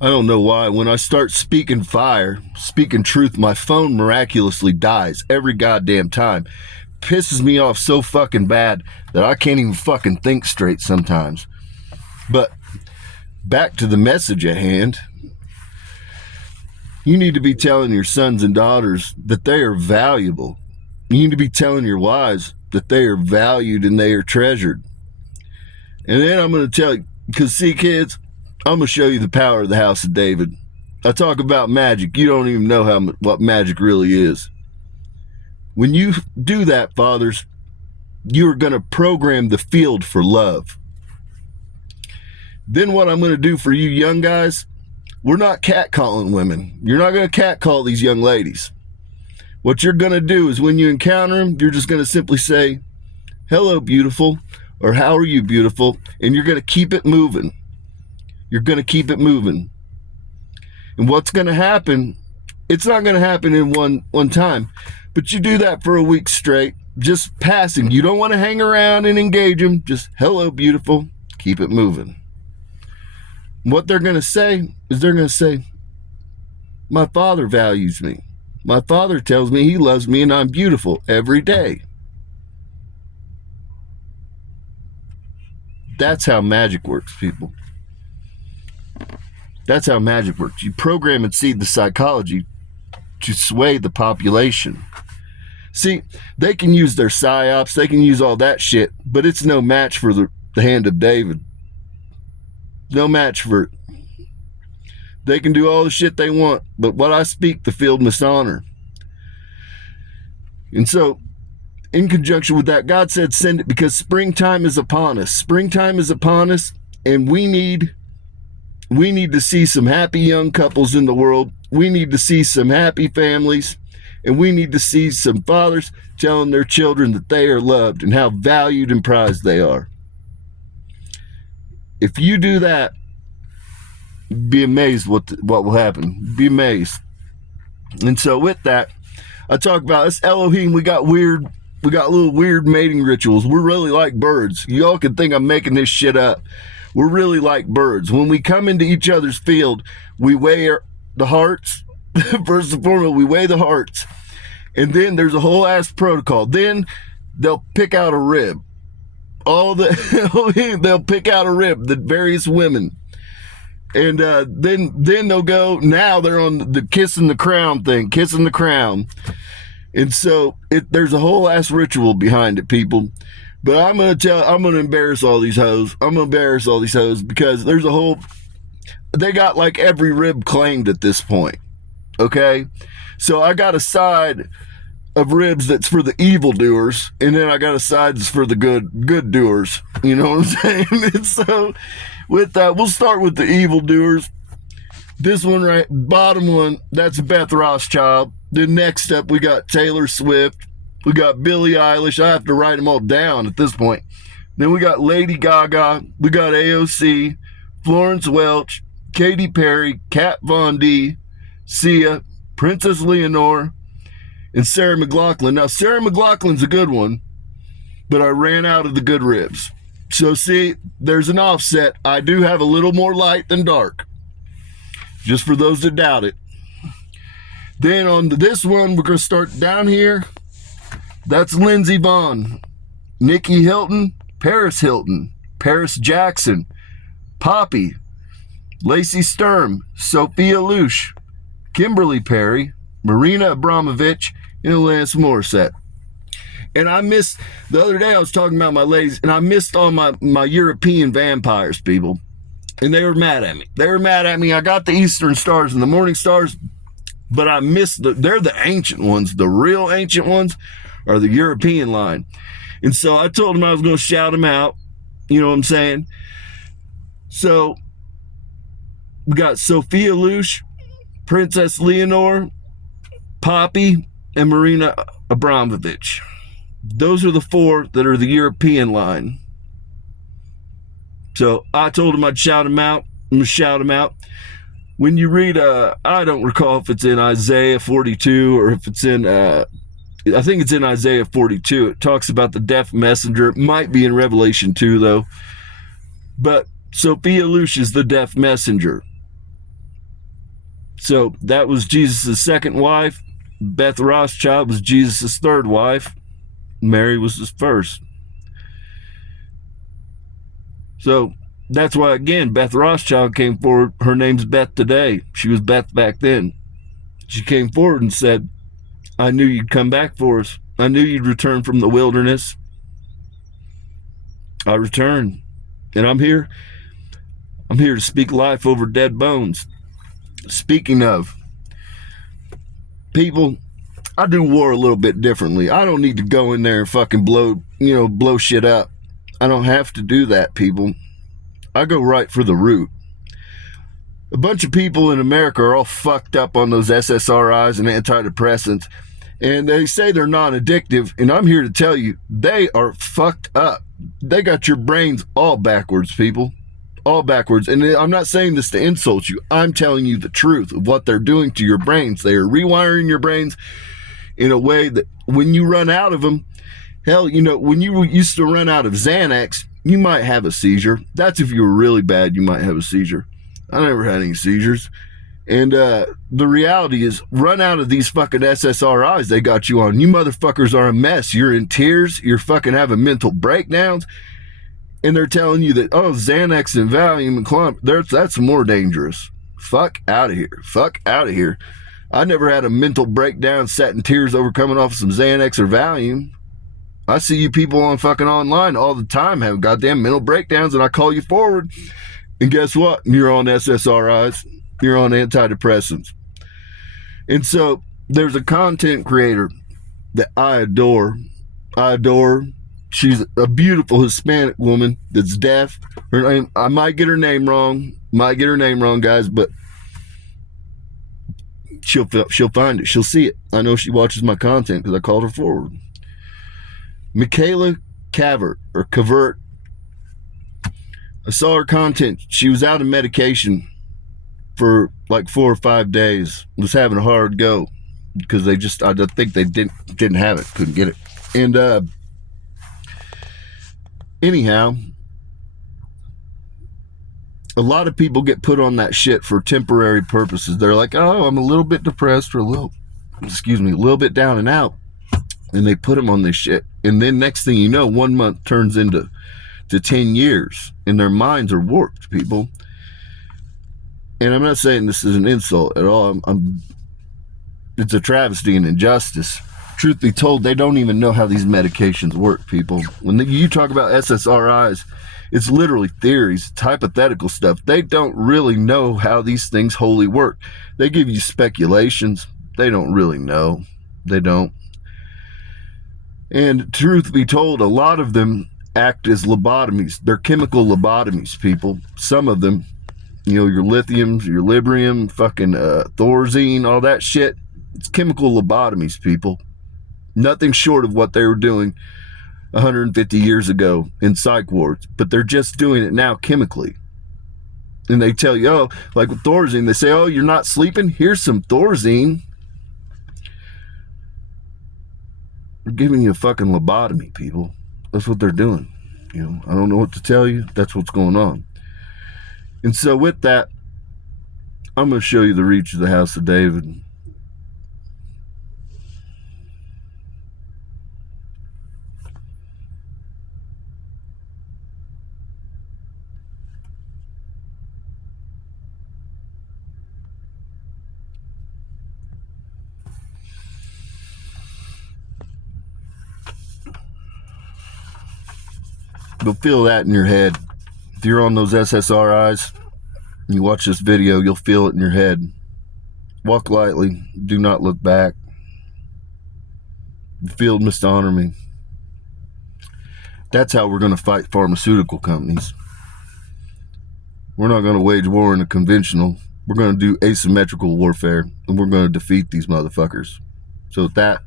I don't know why. When I start speaking fire, speaking truth, my phone miraculously dies every goddamn time. Pisses me off so fucking bad that I can't even fucking think straight sometimes. But back to the message at hand. You need to be telling your sons and daughters that they are valuable. You need to be telling your wives that they are valued and they are treasured. And then I'm going to tell you, because see, kids, I'm going to show you the power of the house of David. I talk about magic. You don't even know what magic really is. When you do that, fathers, you are going to program the field for love. Then what I'm going to do for you young guys, we're not catcalling women. You're not going to catcall these young ladies. What you're going to do is when you encounter them, you're just going to simply say, hello, beautiful, or how are you, beautiful? And you're going to keep it moving. You're going to keep it moving. And what's going to happen, it's not going to happen in one time, but you do that for a week straight, just passing. You don't want to hang around and engage them. Just, hello, beautiful, keep it moving. What they're going to say is they're going to say, my father values me. My father tells me he loves me and I'm beautiful every day. That's how magic works, people. That's how magic works. You program and seed the psychology to sway the population. See, they can use their psyops, they can use all that shit, but it's no match for the hand of David. No match for it. They can do all the shit they want, but what I speak, the field must honor. And so, in conjunction with that, God said, send it, because springtime is upon us. Springtime is upon us, and we need to see some happy young couples in the world. We need to see some happy families, and we need to see some fathers telling their children that they are loved and how valued and prized they are. If you do that, be amazed what will happen. Be amazed. And so with that, I talk about this Elohim. We got little weird mating rituals. We're really like birds. Y'all can think I'm making this shit up. We're really like birds. When we come into each other's field, we weigh the hearts. First and foremost, we weigh the hearts. And then there's a whole ass protocol. Then they'll pick out a rib. They'll pick out a rib, the various women. And then they'll go, now they're on the kissing the crown thing, kissing the crown. And so there's a whole ass ritual behind it, people. But I'm going to embarrass all these hoes. I'm going to embarrass all these hoes because they got like every rib claimed at this point. Okay? So I got a side of ribs that's for the evildoers, and then I got a side that's for the good doers. You know what I'm saying? And so with that, we'll start with the evildoers. This one right, bottom one, that's Beth Rothschild. Then next up, we got Taylor Swift. We got Billie Eilish. I have to write them all down at this point. Then we got Lady Gaga. We got AOC, Florence Welch, Katy Perry, Kat Von D, Sia, Princess Leonore, and Sarah McLachlan. Now, Sarah McLachlan's a good one, but I ran out of the good ribs. So, see, there's an offset. I do have a little more light than dark, just for those that doubt it. Then on this one, we're going to start down here. That's Lindsey Vonn, Nikki Hilton, Paris Hilton, Paris Jackson, Poppy, Lacey Sturm, Sophia Lush, Kimberly Perry, Marina Abramovich, and Alanis Morissette. And I missed, the other day I was talking about my ladies, and I missed all my European vampires, people. And they were mad at me. I got the Eastern Stars and the Morning Stars, but I missed they're the ancient ones. The real ancient ones are the European line. And so I told them I was going to shout them out. You know what I'm saying? So we got Sophia Lush, Princess Leonore, Poppy, and Marina Abramovich. Those are the four that are the European line. So I told them I'd shout them out. I'm going to shout them out. When you read, I don't recall if it's in Isaiah 42 or if it's in, I think it's in Isaiah 42. It talks about the deaf messenger. It might be in Revelation 2, though. But Sophia Lush is the deaf messenger. So that was Jesus' second wife. Beth Rothschild was Jesus' third wife. Mary was his first. So that's why, again, Beth Rothschild came forward. Her name's Beth today. She was Beth back then. She came forward and said, I knew you'd come back for us. I knew you'd return from the wilderness. I returned. And I'm here. I'm here to speak life over dead bones. Speaking of, people, I do war a little bit differently. I don't need to go in there and fucking blow shit up. I don't have to do that, people. I go right for the root. A bunch of people in America are all fucked up on those SSRIs and antidepressants, and they say they're non-addictive, and I'm here to tell you, they are fucked up. They got your brains all backwards, people. All backwards. And I'm not saying this to insult you. I'm telling you the truth of what they're doing to your brains. They are rewiring your brains in a way that when you run out of them, hell, when you used to run out of Xanax, you might have a seizure. That's if you were really bad, you might have a seizure. I never had any seizures. And the reality is, run out of these fucking SSRIs they got you on. You motherfuckers are a mess. You're in tears. You're fucking having mental breakdowns. And they're telling you that, oh, Xanax and Valium and Klonopin, that's more dangerous. Fuck out of here. Fuck out of here. I never had a mental breakdown, sat in tears over coming off of some Xanax or Valium. I see you people on fucking online all the time have goddamn mental breakdowns, and I call you forward. And guess what? You're on SSRIs. You're on antidepressants. And so there's a content creator that I adore. She's a beautiful Hispanic woman that's deaf. Her name, I might get her name wrong, guys, but she'll find it. She'll see it. I know she watches my content because I called her forward. Michaela Cavert, or Cavert. I saw her content. She was out of medication for like 4 or 5 days. Was having a hard go because I think they didn't have it, couldn't get it. And anyhow, a lot of people get put on that shit for temporary purposes. They're like, oh, I'm a little bit depressed or a little bit down and out. And they put them on this shit. And then next thing you know, 1 month turns into 10 years. And their minds are warped, people. And I'm not saying this is an insult at all. It's a travesty and injustice. Truth be told, they don't even know how these medications work, people. When you talk about SSRIs, it's literally theories. It's hypothetical stuff. They don't really know how these things wholly work. They give you speculations. They don't really know. They don't. And truth be told, a lot of them act as lobotomies. They're chemical lobotomies, people. Some of them, your lithiums, your Librium, fucking Thorazine, all that shit. It's chemical lobotomies, people. Nothing short of what they were doing 150 years ago in psych wards. But they're just doing it now chemically. And they tell you, oh, like with Thorazine, they say, oh, you're not sleeping? Here's some Thorazine. They're giving you a fucking lobotomy, people. That's what they're doing. I don't know what to tell you. That's what's going on. And so with that, I'm going to show you the reach of the House of David. You'll feel that in your head. If you're on those SSRIs and you watch this video, you'll feel it in your head. Walk lightly. Do not look back. The field must honor me. That's how we're going to fight pharmaceutical companies. We're not going to wage war in a conventional. We're going to do asymmetrical warfare, and we're going to defeat these motherfuckers. So with that,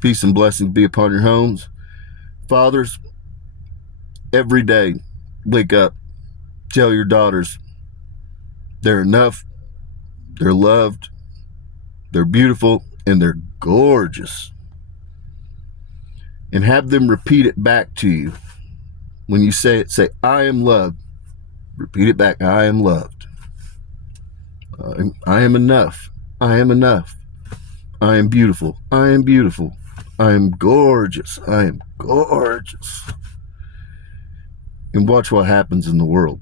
peace and blessings be upon your homes. Fathers, every day, wake up, tell your daughters they're enough, they're loved, they're beautiful, and they're gorgeous. And have them repeat it back to you. When you say it, say, I am loved. Repeat it back, I am loved. I am enough. I am enough. I am beautiful. I am beautiful. I am gorgeous. I am gorgeous. And watch what happens in the world.